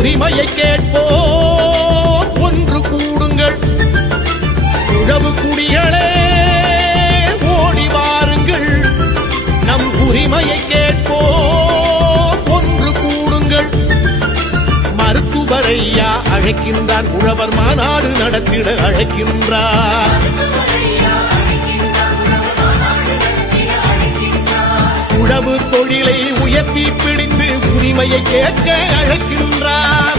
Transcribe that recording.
உரிமையை கேட்போம் ஒன்று கூடுங்கள். உழவு குடிகளே ஓடி வாருங்கள். நம் உரிமையை கேட்போம் ஒன்று கூடுங்கள். மருத்துவரையா அழைக்கின்றார், உழவர் மாநாடு நடத்திட அழைக்கின்றார். உழவு தொழிலை உயர்த்தி பிடித்து உரிமையை கேட்க அழைக்கின்றார்.